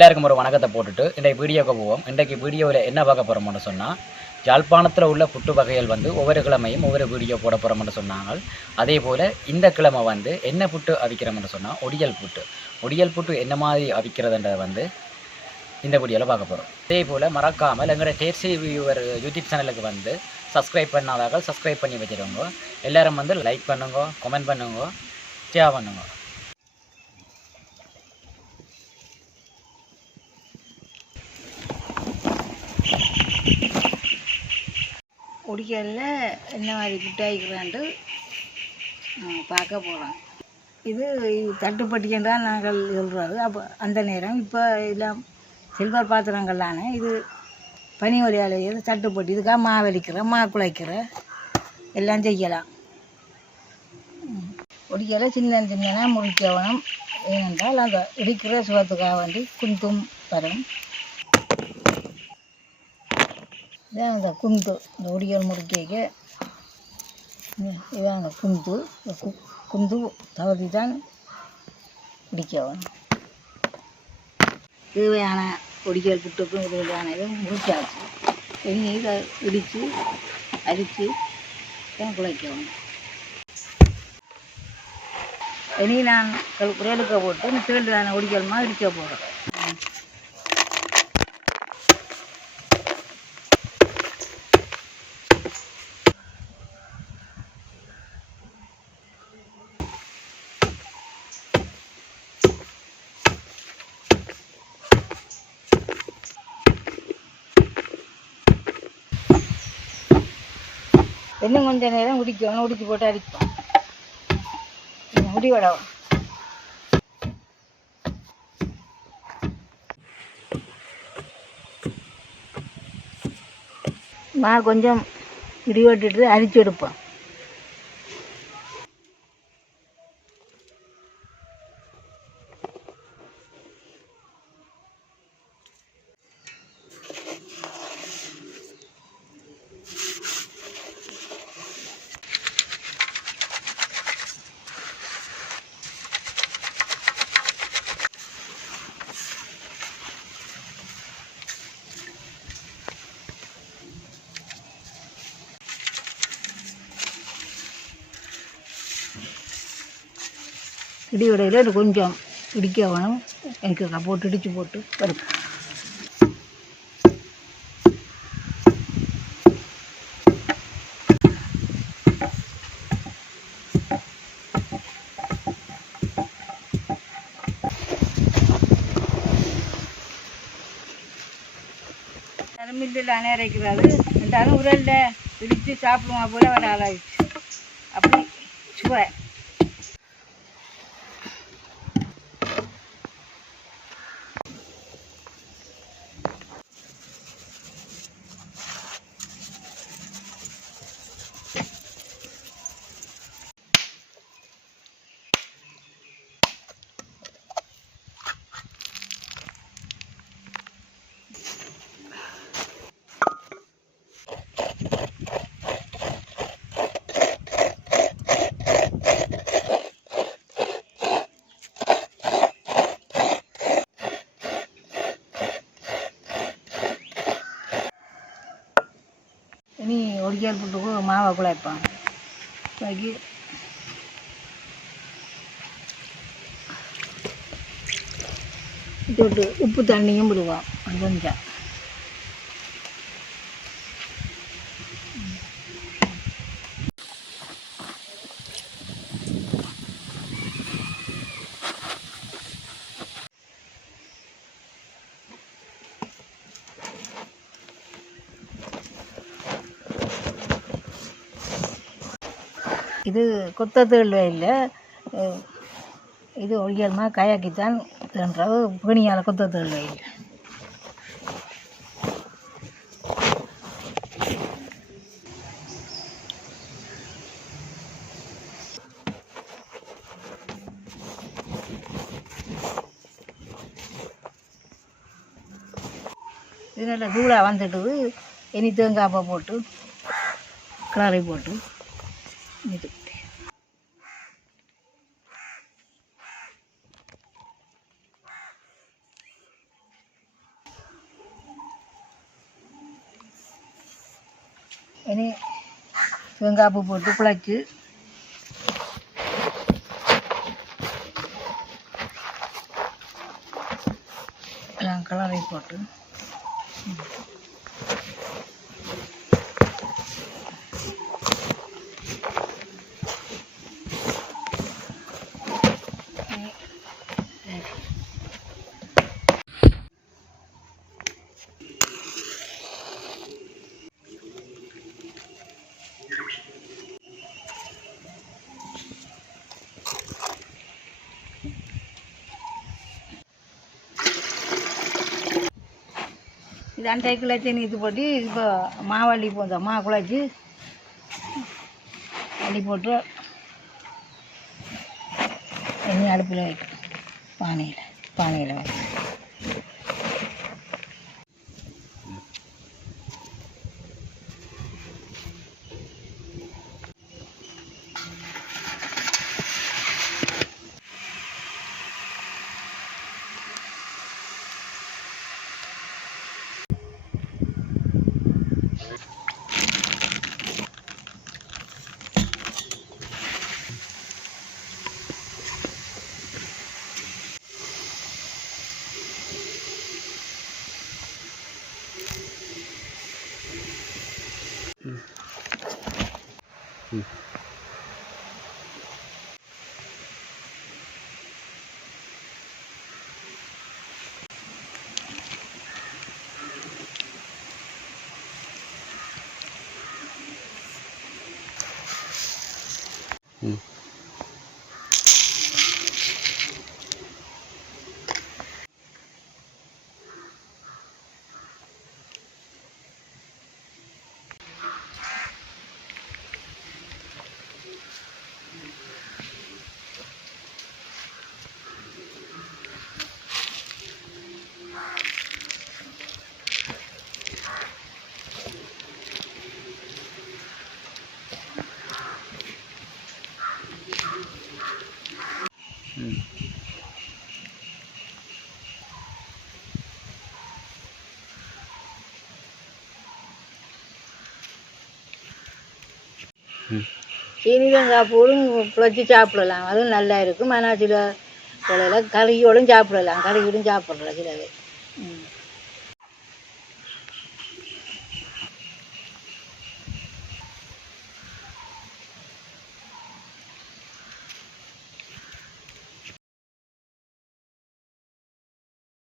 எல்லாருக்கும் ஒரு வணக்கத்தை போட்டுட்டு இன்றைக்கு வீடியோக்கு போவோம். இன்றைக்கு வீடியோவில் என்ன பார்க்க போகிறோம்னு சொன்னால், யாழ்ப்பாணத்தில் உள்ள புட்டு வகைகள் ஒவ்வொரு கிழமையும் ஒவ்வொரு வீடியோ போட போகிறோம்னு சொன்னாங்க. அதே போல் இந்த கிழமை என்ன புட்டு அவிக்கிறோம்னு சொன்னால் ஒடியல் புட்டு. ஒடியல் புட்டு என்ன மாதிரி அவிக்கிறதுன்றதை இந்த வீடியோவில் பார்க்க போகிறோம். அதே போல் மறக்காமல் எங்களோட டேஸ்டி வியூவர் யூடியூப் சேனலுக்கு சப்ஸ்கிரைப் பண்ணாதார்கள் சப்ஸ்கிரைப் பண்ணி வச்சுருங்க. எல்லோரும் லைக் பண்ணுங்க, கமெண்ட் பண்ணுங்க, ஷேர் பண்ணுங்க. ஒடியலில் என்ன மாதிரி புட்டாய்க்கிறான்ட்டு பார்க்க போகிறோம். இது தட்டுப்பட்டியன் தான் நாங்கள் சொல்கிறது. அப்போ அந்த நேரம் இப்போ எல்லாம் சில்வர் பாத்திரங்கள்லானே இது பனி ஒடியால் தட்டுப்பட்டி இதுக்காக மா வலிக்கிற மா குழைக்கிற எல்லாம் செய்யலாம். ஒடியலை சின்ன சின்னனா முறிக்கவனம். ஏனென்றால் அந்த இடிக்கிற சுகத்துக்காக குந்தும் வரும். இதான் அந்த குந்து, இந்த ஒடியல் முறுக்கிக்க இதான் அந்த குந்து. குந்து தகுதி தான் பிடிக்கணும். தேவையான ஒடியல் புட்டுக்கும் தேவையான இது முறிச்சாச்சு. இனி இதை இடித்து அரித்து தான் குழைக்கணும். இனி நான் குரலுக்க போட்டு தேவையான ஒடியல் மாதிரி இடிக்க போகிறேன். இன்னும் கொஞ்சம் நேரம் உடிக்கணும். உடிச்சு போட்டு அரிப்போம். முடி வடவும் நான் கொஞ்சம் இடி வெட்டிட்டு அரிச்சு எடுப்போம். இடி உடையில் கொஞ்சம் இடிக்க வேணும். எனக்கு போட்டு இடித்து போட்டு வரும். மில்லில் அணையரைக்கிறாரு இருந்தாலும் உரலில் இடித்து சாப்பிடுமா போல் வர ஆளாயிடுச்சு. அப்படி சுவை. இனி ஒடியல் புட்டுக்கு மாவை குழைப்பாங்க. குழக்கி தொட்டு உப்பு தண்ணியும் விடுவோம் கொஞ்சம். இது கொத்தத்தேள் இல்லை, இது ஒடியல் மா கயாக்கித்தான் தின்றது. பிணியால் கொத்தத்தேள் இல்லை. இது நல்லா தூளாக வந்துட்டுது. இனி தேங்காய் போட்டு கிளறி போட்டு இது இனி தேங்காய்ப்பு போட்டு குழச்சி எல்லாம் கலரை போட்டு இது அண்டை குழச்சி இது போட்டு இப்போ மாவள்ளி போதும் மா குழச்சி அள்ளி போட்டு இனி அடுப்பில் வைக்கும் பானையில் வைக்கும். சீனி தேங்காய் பூவும் குழச்சி சாப்பிடலாம், அதுவும் நல்லா இருக்கும். ஆனால் சில கறியோடும் சாப்பிடலாம், கறியோடும் சாப்பிட்றலாம் சிலவே.